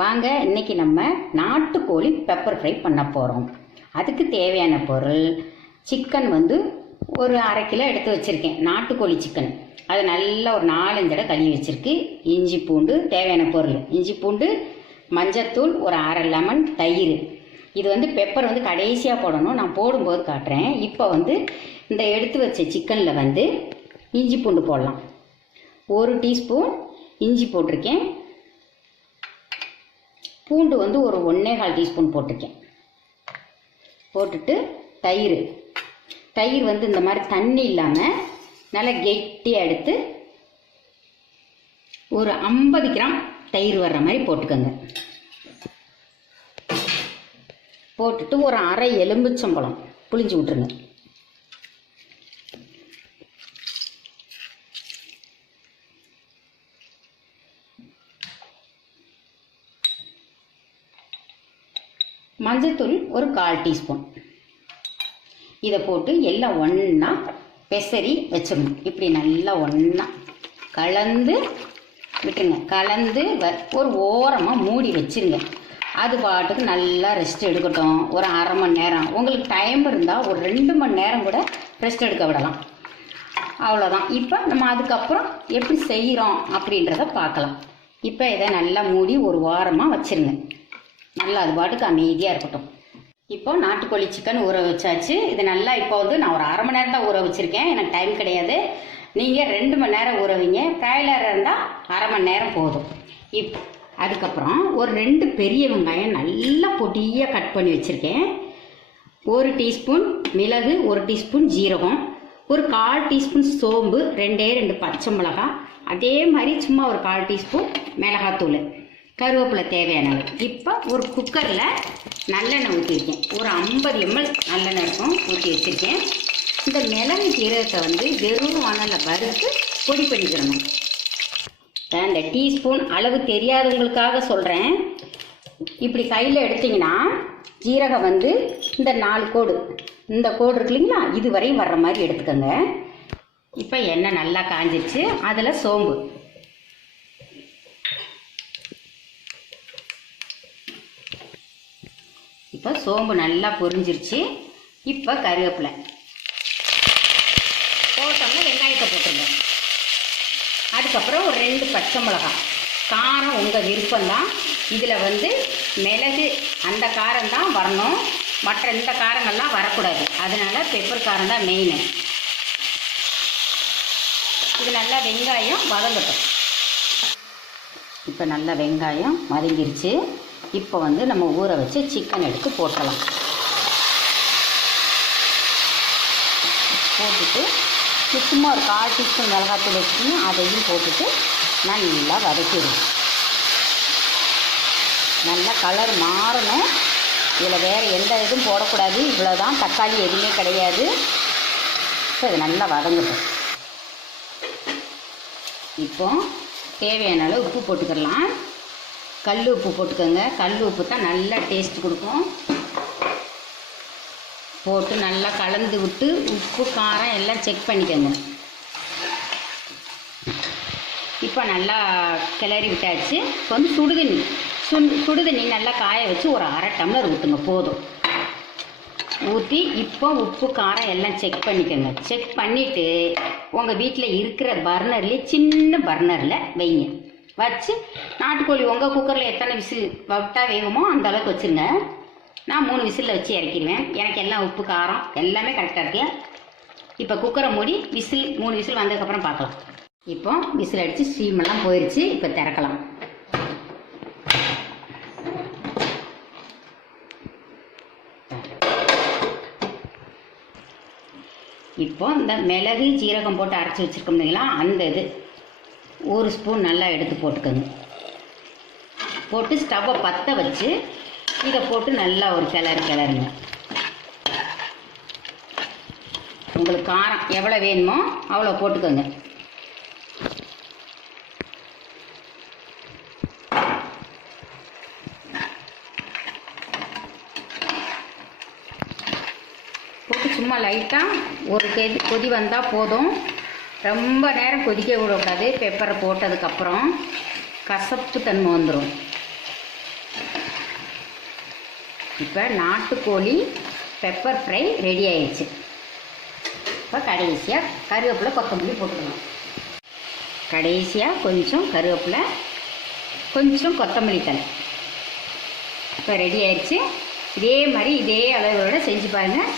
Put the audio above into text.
வாங்க இன்னைக்கு நம்ம நாட்டுக்கோழி பெப்பர் ஃப்ரை பண்ண போகிறோம். அதுக்கு தேவையான பொருள் சிக்கன் ஒரு 1/2 கிலோ எடுத்து வச்சுருக்கேன். நாட்டுக்கோழி சிக்கன் அதை நல்லா ஒரு 4-5 தடவை கழுவி வச்சுருக்கு. இஞ்சி பூண்டு தேவையான பொருள் இஞ்சி பூண்டு, மஞ்சத்தூள், ஒரு 1/2 லெமன், தயிர். இது பெப்பர் கடைசியாக போடணும், நான் போடும்போது காட்டுறேன். இப்போ இந்த எடுத்து வச்ச சிக்கனில் இஞ்சி பூண்டு போடலாம். 1 டீஸ்பூன் இஞ்சி போட்டிருக்கேன். பூண்டு ஒரு 1/4 டீஸ்பூன் போட்டிருக்கேன். போட்டுட்டு தயிர் இந்த மாதிரி தண்ணி இல்லாமல் நல்லா கெட்டியாக எடுத்து ஒரு 50 கிராம் தயிர் வர்ற மாதிரி போட்டுக்கோங்க. போட்டுட்டு ஒரு 1/2 எலும்பிச்சம்பழம் புளிஞ்சு விட்டுருங்க. மஞ்சத்தூள் ஒரு 1/4 டீஸ்பூன். இதை போட்டு எல்லாம் ஒன்றா பெசரி வச்சிடணும். இப்படி நல்லா ஒன்றா கலந்து விட்டுருங்க. கலந்து ஒரு ஓரமாக மூடி வச்சுருங்க. அது பாட்டுக்கு நல்லா ரெஸ்ட் எடுக்கட்டும். ஒரு 1/2 மணி நேரம், உங்களுக்கு டைம் இருந்தால் ஒரு 2 மணி நேரம் கூட ரெஸ்ட் எடுக்க விடலாம். அவ்வளோதான். இப்போ நம்ம அதுக்கப்புறம் எப்படி செய்கிறோம் அப்படின்றத பார்க்கலாம். இப்போ இதை நல்லா மூடி ஒரு வாரமாக வச்சுருங்க. நல்லா அது பாட்டுக்கு அமைதியாக இருக்கட்டும். இப்போ நாட்டுக்கோழி சிக்கன் ஊற வச்சாச்சு. இது நல்லா இப்போ நான் ஒரு 1/2 மணி நேரம் தான் ஊற வச்சுருக்கேன். எனக்கு டைம் கிடையாது. நீங்கள் 2 மணி நேரம் ஊற வைங்க. பிராய்லர் இருந்தால் 1/2 மணி நேரம் போதும். அதுக்கப்புறம் ஒரு 2 பெரிய வெங்காயம் நல்லா பொடியாக கட் பண்ணி வச்சுருக்கேன். 1 டீஸ்பூன் மிளகு, 1 டீஸ்பூன் ஜீரகம், ஒரு 1/4 டீஸ்பூன் சோம்பு, 2 பச்சை மிளகாய், அதே மாதிரி சும்மா ஒரு 1/4 டீஸ்பூன் மிளகாத்தூள், கருவேப்பிலை தேவையான. இப்போ ஒரு குக்கரில் நல்லெண்ணெய் ஊற்றிருக்கேன். ஒரு 50 ml நல்லெண்ணெய் இருக்கும், ஊற்றி வச்சுருக்கேன். இந்த மிளகு ஜீரகத்தை வெறும் வானலில் வறுத்து பொடி பண்ணிக்கிறணும். இந்த டீஸ்பூன் அளவு தெரியாதவங்களுக்காக சொல்கிறேன். இப்படி கையில் எடுத்திங்கன்னா ஜீரகம் இந்த 4 கோடு, இந்த கோடு இருக்கு இல்லைங்களா, இது வரையும் வர்ற மாதிரி எடுத்துக்கோங்க. இப்போ எண்ணெய் நல்லா காஞ்சிருச்சு. அதில் சோம்பு, இப்போ சோம்பு நல்லா பொரிஞ்சிருச்சு. இப்போ கருவேப்பிலை போட்டோம்னா வெங்காயத்தை போட்டுருங்க. அதுக்கப்புறம் ஒரு 2 பச்சை மிளகாய். காரம் உங்கள் விருப்பம்தான். இதில் மிளகு அந்த காரம் தான் வரணும், மற்ற இந்த காரங்கள்லாம் வரக்கூடாது. அதனால் பெப்பர் காரம் தான் மெயின். இது நல்லா வெங்காயம் வதங்கட்டும். இப்போ நல்லா வெங்காயம் வதங்கிருச்சு. இப்போ நம்ம ஊற வச்சு சிக்கன் எடுத்து போட்டலாம். போட்டுட்டு சும்மா ஒரு 1/4 டீஸ்பூன் மிளகாத்தூள் வச்சுக்கணும், அதையும் போட்டுட்டு நல்லா வதக்கிடும். நல்லா கலர் மாறணும். இதில் வேறு எந்த இதுவும் போடக்கூடாது. இவ்வளோதான், தக்காளி எதுவுமே கிடையாது. இப்போ இது நல்லா வதங்கட்டும். இப்போ தேவையான அளவு உப்பு போட்டுக்கலாம். கல் உப்பு போட்டுக்கோங்க. கல் உப்பு தான் நல்லா டேஸ்ட் கொடுக்கும். போட்டு நல்லா கலந்து விட்டு உப்பு காரம் எல்லாம் செக் பண்ணிக்கோங்க. இப்போ நல்லா கிளறி விட்டாச்சு. இப்போ சுடுதண்ணி நல்லா காய வச்சு ஒரு 1/2 டம்ளர் ஊற்றுங்க, போதும். ஊற்றி இப்போ உப்பு காரம் எல்லாம் செக் பண்ணிக்கோங்க. செக் பண்ணிவிட்டு உங்கள் வீட்டில் இருக்கிற பர்னர்லேயே சின்ன பர்னரில் வைங்க. வச்சு நாட்டுக்கோழி உங்கள் குக்கரில் எத்தனை விசில் விட்டால் வேகுமோ அந்த அளவுக்கு வச்சுருங்க. நான் 3 விசிலில் வச்சு இறக்கிடுவேன். எனக்கு எல்லாம் உப்பு காரம் எல்லாமே கரெக்டாக இருக்கு. இப்போ குக்கரை மூடி 3 விசில் வந்ததுக்கப்புறம் பார்க்கலாம். இப்போ விசில் அடித்து ஸ்டீமெல்லாம் போயிடுச்சு. இப்போ திறக்கலாம். இப்போ இந்த மிளகு ஜீரகம் போட்டு அரைச்சி வச்சுருக்கோம் இல்லைங்களா, அந்த இது 1 ஸ்பூன் நல்லா எடுத்து போட்டுக்கோங்க. போட்டு ஸ்டவ்வை பற்ற வச்சு இதை போட்டு நல்லா ஒரு கிளறுங்க. உங்களுக்கு காரம் எவ்வளோ வேணுமோ அவ்வளோ போட்டுக்கோங்க. போட்டு சும்மா லைட்டாக ஒரு கொதி வந்தால் போதும். ரொம்ப நேரம் கொதிக்க விடக்கூடாது. பெப்பரை போட்டதுக்கப்புறம் கசப்பு தன்மை வந்துடும். இப்போ நாட்டுக்கோழி பெப்பர் ஃப்ரை ரெடி ஆயிடுச்சு. இப்போ கடைசியாக கருவேப்பிலை கொத்தமல்லி போட்டுக்கணும். கடைசியாக கொஞ்சம் கருவேப்பிலை, கொஞ்சம் கொத்தமல்லி தழை. இப்போ ரெடி ஆயிடுச்சு. இதே மாதிரி இதே அளவோட செஞ்சு பாருங்கள்.